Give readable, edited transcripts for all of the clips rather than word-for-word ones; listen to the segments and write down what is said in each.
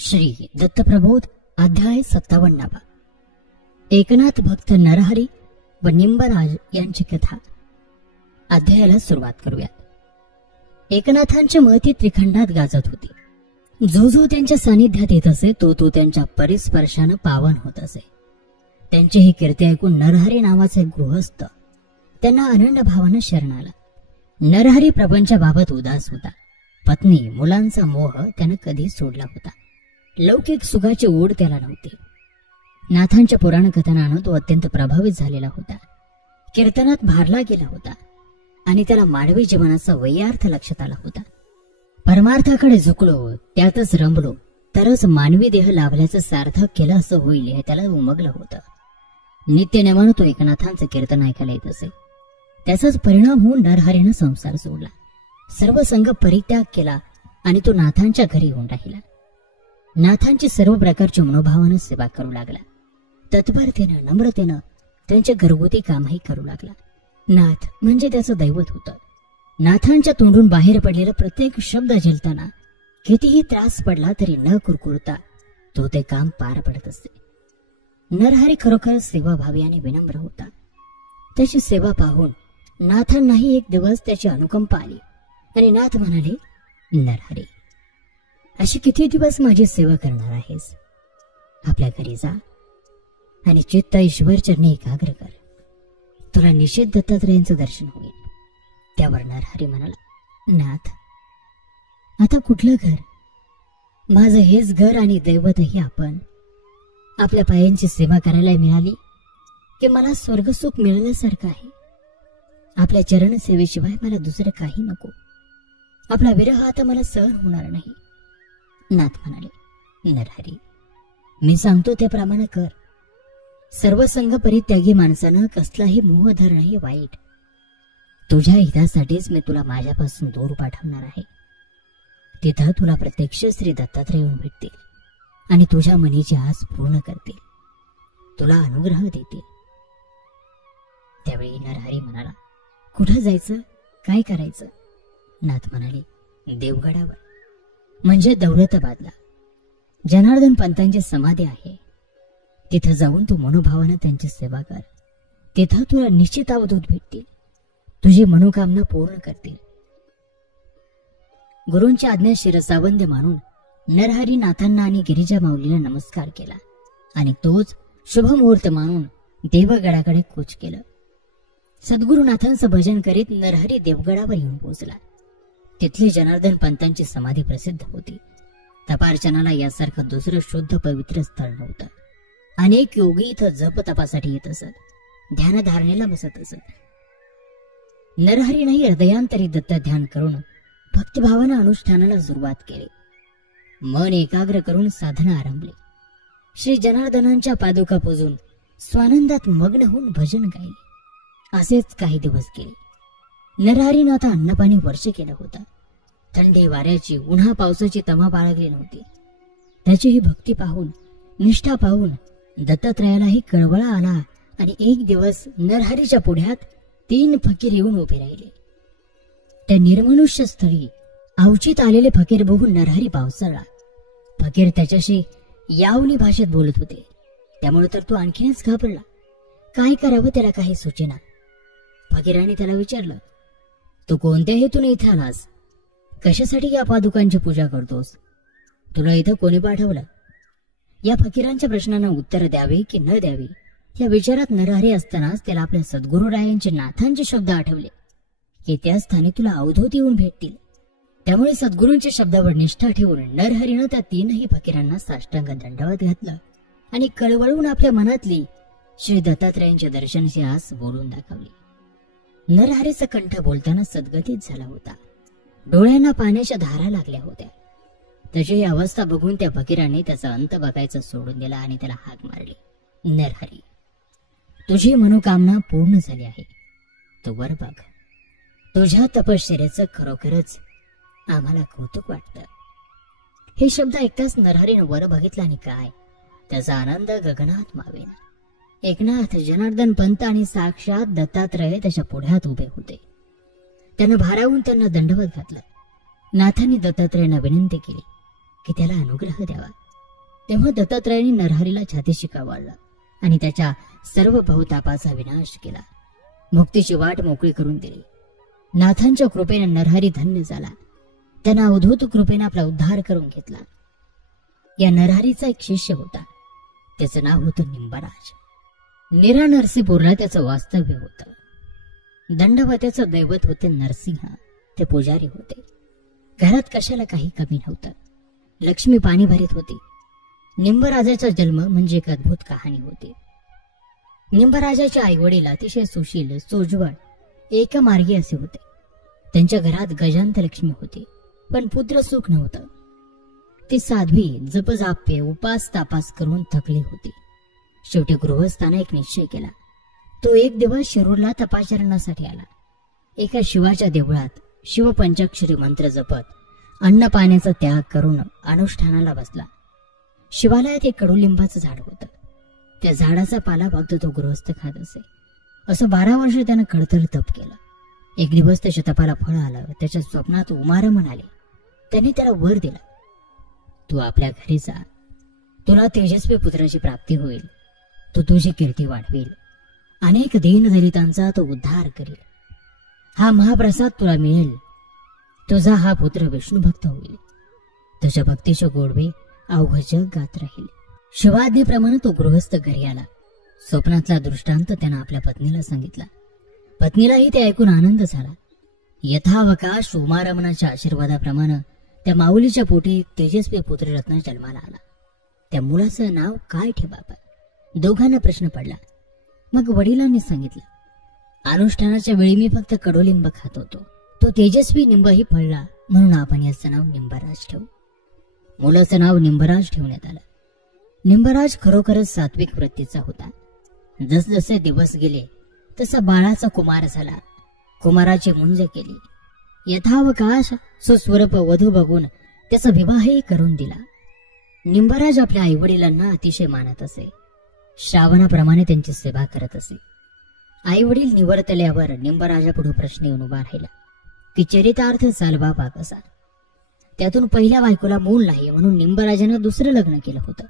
श्री दत्तप्रबोध अध्याय 57. एकनाथ भक्त नरहरी व निंबराज यांची कथा. अध्यायाला सुरुवात करूया. एकनाथांची महती त्रिखंडात गाजत होती. जो जो त्यांच्या सानिध्यात येत असे तो तो त्यांच्या परिस्पर्शानं पावन होत असे. त्यांची ही कीर्ती ऐकून नरहरी नावाचा एक गृहस्थ त्यांना अनन्य भावानं शरण आला. नरहरी प्रपंचाबाबत उदास होता. पत्नी मुलांचा मोह त्यानं कधी सोडला होता. लौकिक सुखाची ओढ त्याला नव्हती. नाथांच्या पुराण कथनानं तो अत्यंत प्रभावित झालेला होता. कीर्तनात भारला गेला होता आणि त्याला मानवी जीवनाचा वैयार्थ लक्षात आला होता. परमार्थाकडे झुकलो, त्यातच रमलो तरच मानवी देह लाभल्याचं सार्थक केलं असं होईल हे त्याला उमगलं होतं. नित्यनेमानं तो एकनाथांचं कीर्तन ऐकायला येत असे. त्याचाच परिणाम होऊन नरहरीनं संसार सोडला. सर्व संघ परित्याग केला आणि तो नाथांच्या घरी येऊन राहिला. नाथांची सर्व प्रकारची मनोभावानं सेवा करू लागला. तत्परतेनं नम्रतेनं त्यांचे घरगुती कामही करू लागला. नाथ म्हणजे त्याचं दैवत होतं. नाथांच्या तोंडून बाहेर पडलेला प्रत्येक शब्द झेलताना कितीही त्रास पडला तरी न कुरकुरता तो ते काम पार पडत असे. नरहरी खरोखर सेवाभावी आणि विनम्र होता. त्याची सेवा पाहून नाथांनाही एक दिवस त्याची अनुकंपा आली आणि नाथ म्हणाले, नरहरी, अशी किती दिवस माझी सेवा करणार आहेस? आपल्या घरी जा आणि चित्त ईश्वर चरणी एकाग्र कर. तुला निश्चित दत्तात्रयांचं दर्शन होईल. त्यावर नरहरी म्हणाला, नाथ, आता कुठलं घर? माझं हेच घर आणि दैवतही आपण. आपल्या पायांची सेवा करायला मिळाली की मला स्वर्गसुख मिळण्यासारखं आहे. आपल्या चरण सेवेशिवाय मला दुसरं काही नको. आपला विरह आता मला सहन होणार नाही. नाथ म्हणाले, नरहरी, मी सांगतो त्याप्रमाणे कर. सर्व संघ परित्यागी माणसानं कसलाही मोह धरणं हे वाईट. तुझ्या हितासाठीच मी तुला माझ्यापासून दूर पाठवणार आहे. तिथं तुला प्रत्यक्ष श्री दत्तात्रय येऊन भेटतील आणि तुझ्या मनीची आस पूर्ण करतील. तुला अनुग्रह देतील. त्यावेळी नरहरी म्हणाला, कुठं जायचं? काय करायचं? नाथ म्हणाले, देवगडावर म्हणजे दौलताबादला जनार्दन पंतांची समाधी आहे. तिथं जाऊन तू मनोभावानं त्यांची सेवा कर. तिथं तुला निश्चित अवधूत भेटतील. तुझी मनोकामना पूर्ण करतील. गुरूंची आज्ञा शिरसावंद मानून नरहरी नाथांना आणि गिरिजा माऊलीला नमस्कार केला आणि तोच शुभमुहूर्त मानून देवगडाकडे कूच केलं. सद्गुरुनाथांचं भजन करीत नरहरी देवगडावर येऊन पोहोचला. तिथली जनार्दन पंतांची समाधी प्रसिद्ध होती. तपार्चनाला यासारखं दुसरं शुद्ध पवित्र स्थळ नव्हतं. अनेक योगी इथं जप तपासाठी येत असत. ध्यानधारणेला बसत असत. नरहरीनेही हृदयांतरी दत्त ध्यान करून भक्तिभावानं अनुष्ठानाला सुरुवात केली. मन एकाग्र करून साधना आरंभली. श्री जनार्दनांच्या पादुका पूजून स्वानंदात मग्न होऊन भजन गायले. असेच काही दिवस गेले. नरहरीनं आता अन्नपाणी वर्ष केलं होतं. थंडी वाऱ्याची उन्हा पावसाची तमा बाळगली नव्हती. त्याची ही भक्ती पाहून, निष्ठा पाहून दत्तात्रयालाही कळवळा आला आणि एक दिवस नरहरीच्या पुढ्यात 3 फकीर येऊन उभे राहिले. त्या निर्मनुष्य स्थळी अवचित आलेले फकीर बघून नरहरी पावसाळला. फकीर त्याच्याशी यावनी भाषेत बोलत होते. त्यामुळे तर तो आणखीनच घाबरला. काय करावं त्याला काही सुचेना. फकीराने त्याला विचारलं, तू कोणत्या हेतून इथे आलास? कशासाठी या पादुकांची पूजा करतोस? तुला इथं कोणी पाठवलं? या फकीरांच्या प्रश्नांना उत्तर द्यावे की न द्यावे या विचारात नरहरी असतानाच त्याला आपल्या सद्गुरुरायांचे नाथांचे शब्द आठवले की त्या स्थानी तुला अवधूत येऊन भेटतील. त्यामुळे सद्गुरूंच्या शब्दावर निष्ठा ठेवून नरहरीनं त्या 3ही फकीरांना साष्टांग दंडवत घातलं आणि कळवळून आपल्या मनातली श्री दत्तात्रयांच्या दर्शनाची आस बोलून दाखवली. नरहरीचा कंठ बोलताना सद्गतीत झाला होता. डोळ्यांना पाण्याच्या धारा लागल्या होत्या. त्याची ही अवस्था बघून त्या फकीरांनी त्याचा अंत बघायचं सोडून दिला आणि त्याला हाक मारली, नरहरी, तुझी मनोकामना पूर्ण झाली आहे. तू वर बघ. तुझ्या तपश्चर्याचं खरोखरच आम्हाला कौतुक वाटतं. हे शब्द ऐकताच नरहरीनं वर बघितलं आणि काय त्याचा आनंद गगनात मावेना. एकनाथ, जनार्दन पंत आणि साक्षात दत्तात्रय त्याच्या पुढ्यात उभे होते. त्यानं भारावून त्यांना दंडवत घातलं. नाथांनी दत्तात्रयांना विनंती केली की त्याला अनुग्रह द्यावा. तेव्हा दत्तात्रयाने नरहरीला छातीशी कवाळलं आणि त्याच्या सर्व भवतापाचा विनाश केला. मुक्तीची वाट मोकळी करून दिली. नाथांच्या कृपेने नरहरी धन्य झाला. त्यानं अवधूत कृपेने आपला उद्धार करून घेतला. या नरहरीचा एक शिष्य होता. त्याचं नाव होतं निंबाराज. नीरा नरसीपूरला त्याचं वास्तव्य होतं. दंडवत्याचं दैवत होते नरसिंह. ते पुजारी होते. घरात कशाला काही कमी नव्हतं. लक्ष्मी पाणी भरीत होती. निंबराजाचा जन्म म्हणजे एक अद्भुत कहाणी होती. निंबराजाचे आई वडील अतिशय सुशील, सोज्वळ, एकमार्गी असे होते. त्यांच्या घरात गजांत लक्ष्मी होती, पण पुत्र सुख नव्हतं. ती साध्वी जपजाप्ये उपास तापास करून थकली होती. शेवटी गृहस्थाने एक निश्चय केला. तो एक दिवस शिरूरला तपाचरणासाठी आला. एका शिवाच्या देवळात शिवपंचाक्षरी मंत्र जपत अन्न पाण्याचा त्याग करून अनुष्ठानाला बसला. शिवालयात एक कडुलिंबाचं झाड होतं. त्या झाडाचा पाला फक्त तो गृहस्थ खात असे. असं 12 वर्ष त्यानं खडतर तप केलं. एक दिवस त्या शतापाला फळ आलं. त्याच्या स्वप्नात उमार म्हणाले. त्याने त्याला वर दिला, तू आपल्या घरी जा. तुला तेजस्वी पुत्राची प्राप्ती होईल. तो तुझी कीर्ती वाढवेल. अनेक दीनदलितांचा तो उद्धार करेल. हा महाप्रसाद तुला मिळेल. तुझा हा पुत्र विष्णुभक्त होईल. तुझ्या भक्तीचे गोडवे अवघ जग गात राहील. शिवाज्ञेप्रमाणे तो गृहस्थ घरी आला. स्वप्नातला दृष्टांत त्यानं आपल्या पत्नीला सांगितला. पत्नीलाही ते ऐकून आनंद झाला. यथावकाश उमारमनाच्या आशीर्वादाप्रमाणे त्या माऊलीच्या पोटी एक तेजस्वी पुत्ररत्न जन्माला आला. त्या मुलाचं नाव काय ठेवावं? दोघांना प्रश्न पडला. मग वडिलांनी सांगितलं, अनुष्ठानाच्या वेळी मी फक्त कडुलिंब खात होतो. तो तेजस्वी निंबही फळला, म्हणून आपण याचं नाव निंबराज ठेवू. मुलाचं नाव निंबराज ठेवण्यात आलं. निंबराज खरोखरच सात्विक वृत्तीचा होता. जसजसे दिवस गेले तसा बाळाचा कुमार झाला. कुमाराची मुंज केली. यथावकाश सुस्वरूप वधू बघून त्याचा विवाहही करून दिला. निंबराज आपल्या आईवडिलांना अतिशय मानत असे. श्रावणाप्रमाणे त्यांची सेवा करत असे. आईवडील निवर्तल्यावर निंबराजापुढे प्रश्न येऊन उभा राहिला की चरितार्थ चालवावा कसा. त्यातून पहिल्या बायकोला मूल नाही म्हणून निंबराजानं दुसरं लग्न केलं होतं.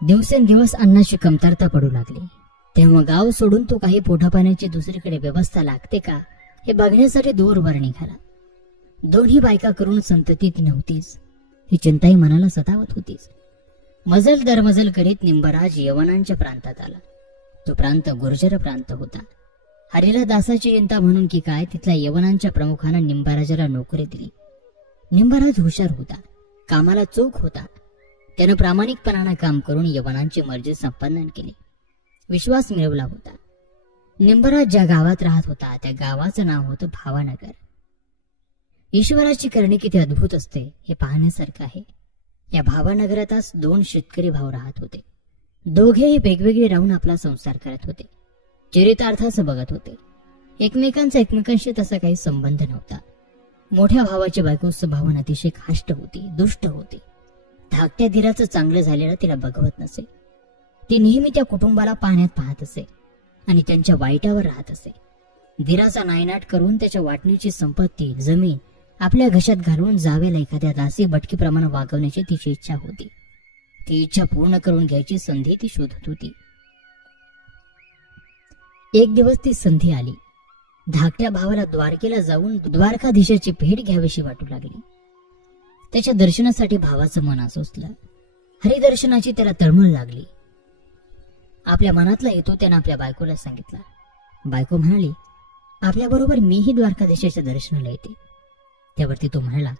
दिवसेंदिवस अन्नाची कमतरता पडू लागली. तेव्हा गाव सोडून तो काही पोटापाण्याची दुसरीकडे व्यवस्था लागते का हे बघण्यासाठी दूरवर निघाला. दोन्ही बायका करून संततीत नव्हतीच ही चिंताही मनाला सतावत होतीच. मजल दरमजल करीत निंबराज यवनांच्या प्रांतात आला. तो प्रांत गुर्जर प्रांत होता. हरीला दासाची चिंता म्हणून की काय तिथल्या यवनांच्या प्रमुखानं निंबराजाला नोकरी दिली. निंबराज हुशार होता, कामाला चोख होता. त्यानं प्रामाणिकपणानं काम करून यवनांची मर्जी संपन्न केली. विश्वास मिळवला होता. निंबराज ज्या गावात राहत होता त्या गावाचं नाव होतं भावानगर. ईश्वराची करणी किती अद्भुत असते हे पाहण्यासारखं आहे. या भावानगरातच 2 शेतकरी भाऊ राहत होते. दोघेही वेगवेगळे राहून आपला संसार करत होते. चरितार्थाचं बघत होते. एकमेकांचा एकमेकांशी तसा काही संबंध नव्हता. मोठ्या भावाची बायको स्वभावाने अतिशय खाष्ट होती, दुष्ट होती. धाकट्या धीराचं चांगलं झालेलं तिला बघवत नसे. ती नेहमी त्या कुटुंबाला पाहत असे आणि त्यांच्या वाईटावर राहत असे. धीराचा नायनाट करून त्याच्या वाटणीची संपत्ती, जमीन आपल्या घशात घालून जावेला एखाद्या दासी बटकीप्रमाणे वागवण्याची तिची इच्छा होती. ती इच्छा पूर्ण करून घ्यायची संधी ती शोधत होती. एक दिवस ती संधी आली. धाकट्या भावाला द्वारकेला जाऊन द्वारकाधीशाची भेट घ्यावीशी वाटू लागली. त्याच्या दर्शनासाठी भावाचं मन आसोसलं. हरिदर्शनाची त्याला तळमळ लागली. आपल्या मनातला हेतू त्यानं आपल्या बायकोला सांगितला. बायको म्हणाली, आपल्याबरोबर मीही द्वारकाधीशाच्या दर्शनाला येते. त्यावरती तो म्हणाला,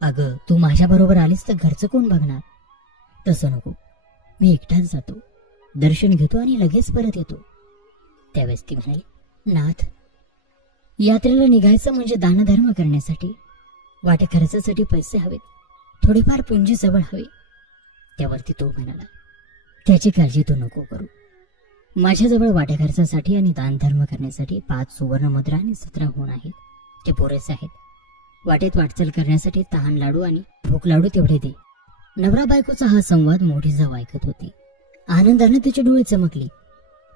अगं तू माझ्याबरोबर आलीस तर घरचं कोण बघणार? तसं नको, मी एकटाच जातो, दर्शन घेतो आणि लगेच परत येतो. त्यावेळेस ती म्हणाली, नाथ, यात्रेला निघायचं म्हणजे दानधर्म करण्यासाठी, वाटे खर्चासाठी पैसे हवेत, थोडीफार पुंजी जवळ हवी. त्यावरती तो म्हणाला, त्याची काळजी तू नको करू. माझ्याजवळ वाटे खर्चासाठी आणि दानधर्म करण्यासाठी 5 सुवर्ण मुद्रा आणि 17 होण आहेत. ते पुरेसे आहेत. वाटेत वाटचाल करण्यासाठी तहान लाडू आणि भूक लाडू तेवढे दे. नवरा बायकोचा हा संवाद मोठी जाऊ ऐकत होती. आनंदाने तिची डोळे चमकली.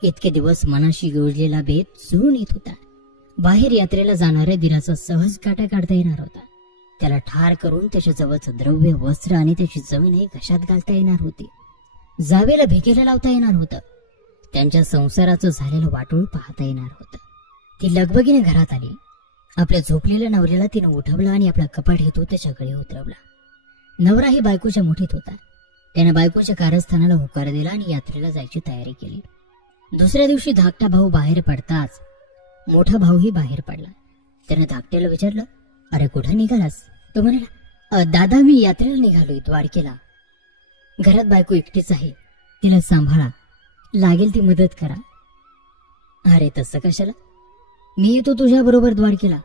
इतके दिवस मनाशी योजलेला बेत जुळून येत होता. बाहेर यात्रेला जाणाऱ्या दिराचा सहज काटा काढता येणार होता. त्याला ठार करून त्याच्या जवळचं द्रव्य, वस्त्र आणि त्याची जमीनही घशात घालता येणार होती. जावेला भिकेला लावता येणार होतं. त्यांच्या संसाराचं झालेलं वाटोळ पाहता येणार होतं. ती लगबगीने घरात आली. आपल्या झोपलेल्या नवऱ्याला तिनं उठवलं आणि आपला कपाट हेतू त्याच्या गळी उतरवला. नवराही बायकोच्या मुठीत होता. त्यानं बायकोच्या कारस्थानाला होकार दिला आणि यात्रेला जायची तयारी केली. दुसऱ्या दिवशी धाकटा भाऊ बाहेर पडताच मोठा भाऊही बाहेर पडला. त्यानं धाकट्याला विचारलं, अरे कुठं निघालास? तो म्हणाला, दादा मी यात्रेला निघालोय द्वारकेला. घरात बायको एकटीच आहे, तिला सांभाळा, लागेल ती मदत करा. अरे तसं कशाला, मी येतो तुझ्या बरोबर द्वारकेला.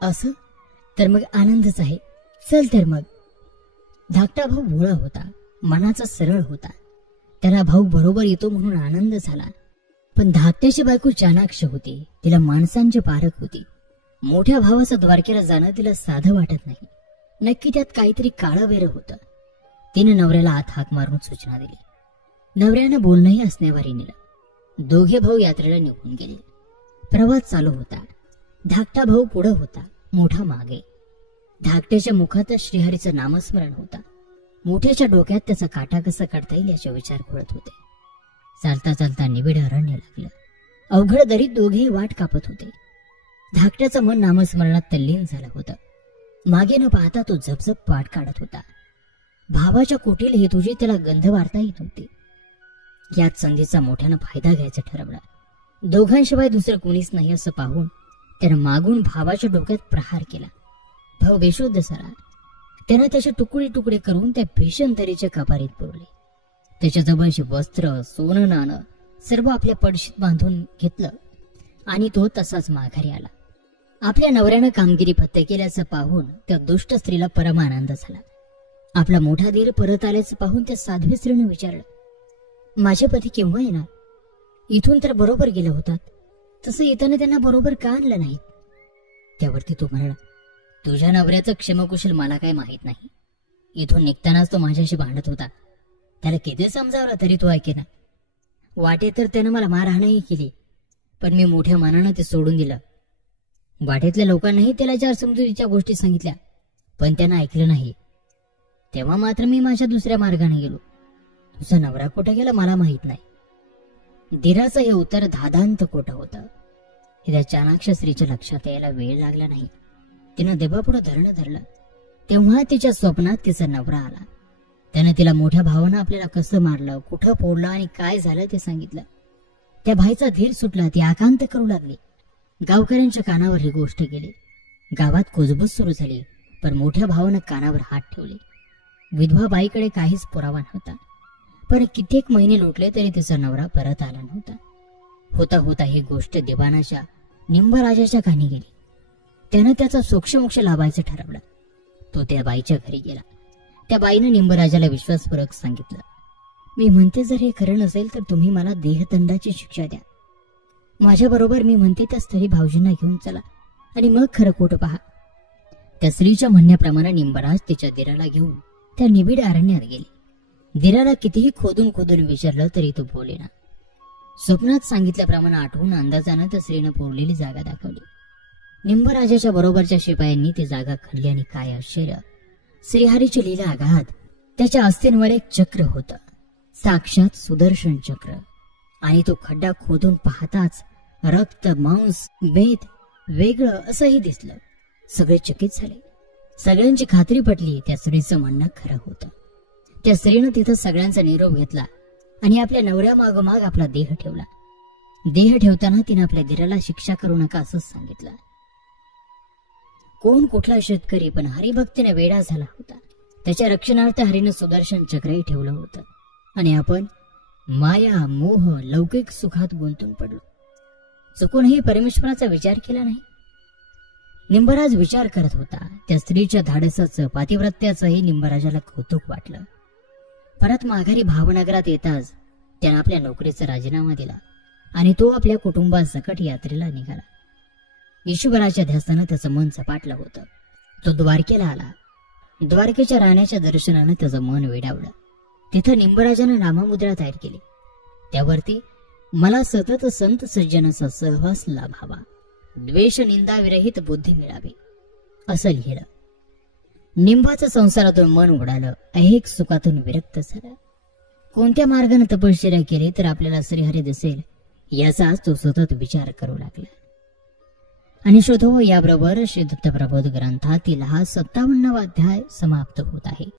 असं तर मग आनंदच आहे, चल तर मग. धाकटा भाऊ भोळा होता, मनाचा सरळ होता. त्याला भाऊ बरोबर येतो म्हणून आनंद झाला. पण धाकट्याची बायको चाणाक्ष होती, तिला माणसांची पारख होती. मोठ्या भावाचं द्वारकेला जाणं तिला साधं वाटत नाही. नक्की त्यात काहीतरी काळं होतं. तिने नवऱ्याला आत हाक मारून सूचना दिली. नवऱ्यानं बोलणंही असण्यावारी नेलं. दोघे भाऊ यात्रेला निघून गेले. प्रवास चालू होता. धाकटा भाऊ पुढं होता, मोठा मागे. धाकट्याच्या मुखात श्रीहरीचं नामस्मरण होता. मोठ्याच्या डोक्यात त्याचा काटा कसा काढता येईल याचे विचार घोळत होते. चालता चालता निबिड अरण्य लागलं. अवघड दरीत दोघेही वाट कापत होते. धाकट्याचं मन नामस्मरणात तल्लीन झालं होतं. मागे न पाहता तो झपझप वाट काढत होता. भावाच्या कुटील हेतूची त्याला गंध वारता येत होती. यात संधीचा मोठ्यानं फायदा घ्यायचा ठरवला. दोघांशिवाय दुसरं कोणीच नाही असं पाहून त्यानं मागून भावाच्या डोक्यात प्रहार केला. भाऊ बेशुद्ध झाला. त्यानं त्याचे तुकडे तुकडे करून त्या भीषण तरीच्या कपारीत पुरले. त्याच्या जवळची वस्त्र, सोनं नाणं सर्व आपल्या पडशीत बांधून घेतलं आणि तो तसाच माघारी आला. आपल्या नवऱ्यानं कामगिरी फत्ते केल्याचं पाहून त्या दुष्ट स्त्रीला परमानंद झाला. आपला मोठा दीर परत आल्याचं पाहून त्या साध्वी स्त्रीने विचारलं, माझे पती केव्हा येणार? इथून तर बरोबर गेले होतात, तसं येताना त्यांना बरोबर का आणलं नाही? त्यावरती तो म्हणाला, तुझ्या नवऱ्याचं क्षमकुशल मला काय माहित नाही. इथून निघतानाच तो माझ्याशी भांडत होता. त्याला किती समजावलं तरी तो ऐकेना. वाटेत तर त्यानं मला मारहाणही केली, पण मी मोठ्या मनानं ते सोडून दिलं. वाटेतल्या लोकांनाही त्याला 4 समजुतीच्या गोष्टी सांगितल्या, पण त्यानं ऐकलं नाही. तेव्हा मात्र मी माझ्या दुसऱ्या मार्गाने गेलो. तुझा नवरा कुठे गेला मला माहित नाही. धीराचं हे उत्तर धादांत खोटं होतं. हे त्या चाणाक्ष स्त्रीच्या लक्षात यायला वेळ लागला नाही. तिनं देवापुढं धरणं धरलं. तेव्हा तिच्या स्वप्नात तिचा नवरा आला. त्यानं तिला मोठ्या भावानं आपल्याला कसं मारलं, कुठं फोडलं आणि काय झालं ते सांगितलं. त्या भाईचा धीर सुटला. ती आकांत करू लागली. गावकऱ्यांच्या कानावर ही गोष्ट गेली. गावात कुजबूज सुरू झाली. पण मोठ्या भावानं कानावर हात ठेवले. विधवा बाईकडे काहीच पुरावा नव्हता. पण कित्येक महिने लोटले तरी तिचा नवरा परत आला नव्हता. होता होता ही गोष्ट दिवाणाच्या निंबराजाच्या कानी गेली. त्यानं त्याचा सोक्षमोक्ष लाभायचं ठरवलं. तो त्या बाईच्या घरी गेला. त्या बाईनं निंबराजाला विश्वासपूर्वक सांगितलं, मी म्हणते जर हे खरं नसेल तर तुम्ही मला देहदंडाची शिक्षा द्या. माझ्याबरोबर मी म्हणते त्या स्थळी भाऊजींना घेऊन चला आणि मग खरं खोटं पहा. त्या स्त्रीच्या म्हणण्याप्रमाणे निंबराज तिच्या दिराला घेऊन त्या निबिड अरण्यात गेले. दिराला कितीही खोदून खोदून विचारलं तरी तो बोलेना. स्वप्नात सांगितल्याप्रमाणे आठवून अंदाजानं त्या स्त्रीनं पुरलेली जागा दाखवली. निंबराजाच्या बरोबरच्या शिपायांनी ती जागा खणली आणि काय आश्चर्य, श्रीहरीची लीला आघात. त्याच्या अस्थिंवर एक चक्र होतं, साक्षात सुदर्शन चक्र. आणि तो खड्डा खोदून पाहताच रक्त, मांस, वेद वेगळं असंही दिसलं. सगळे चकित झाले. सगळ्यांची खात्री पटली त्या स्त्रीचं म्हणणं खरं होतं. त्या स्त्रीनं तिथं सगळ्यांचा निरोप घेतला आणि आपल्या नवऱ्या मागोमाग आपला देह ठेवला. देह ठेवताना तिनं आपल्या दिराला शिक्षा करू नका असंच सांगितलं. कोण कुठला शेतकरी पण हरिभक्तीने वेडा झाला होता. त्याच्या रक्षणार्थ हरीनं सुदर्शन चक्रही ठेवलं होतं. आणि आपण माया, मोह, लौकिक सुखात गुंतून पडलो. चुकूनही परमेश्वराचा विचार केला नाही. निंबराज विचार करत होता. त्या स्त्रीच्या धाडसाचं, पातिव्रत्याचंही निंबराजाला कौतुक वाटलं. परत माघारी भावनगरात येताच त्यानं आपल्या नोकरीचा राजीनामा दिला आणि तो आपल्या कुटुंबासकट यात्रेला निघाला. ईश्वराच्या ध्यासानं त्याचं मन सपाटलं होतं. तो द्वारकेला आला. द्वारकेच्या राण्याच्या दर्शनानं त्याचं मन वेडावलं. तिथं निंबराजानं नाममुद्रा तयार केली. त्यावरती मला सतत संत सज्जनाचा सहवास लाभावा, द्वेष निंदा विरहित बुद्धी मिळावी असं लिहिलं. निंबाचं संसारातून मन उडालं. ऐहिक सुखातून विरक्त झालं. कोणत्या मार्गाने तपश्चर्या केली तर आपल्याला श्रीहरी दिसेल याचाच तो सतत विचार करू लागला. आणि शोधो, याबरोबर श्री दत्त प्रबोध ग्रंथातील हा 57वा अध्याय समाप्त होत आहे.